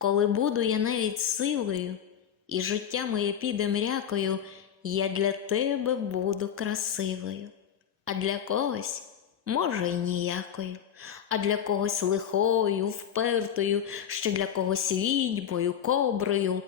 Коли буду я навіть силою, і життя моє піде мрякою, я для тебе буду красивою, а для когось, може, й ніякою, а для когось лихою, впертою, ще для когось відьмою, коброю.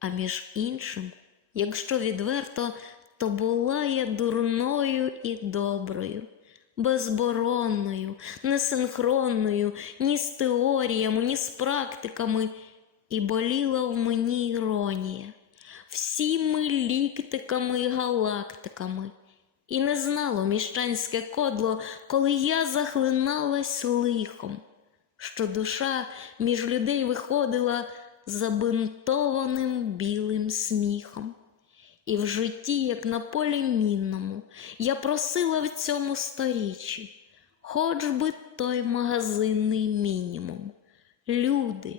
А між іншим, якщо відверто, то була я дурною і доброю, безборонною, несинхронною, ні з теоріями, ні з практиками, і боліла в мені іронія, всіми ліктиками і галактиками. І не знало міщанське кодло, коли я захлиналась лихом, що душа між людей виходила забинтованим білим сміхом. І в житті, як на полі мінному, я просила в цьому сторіччі, хоч би той магазинний мінімум. Люди,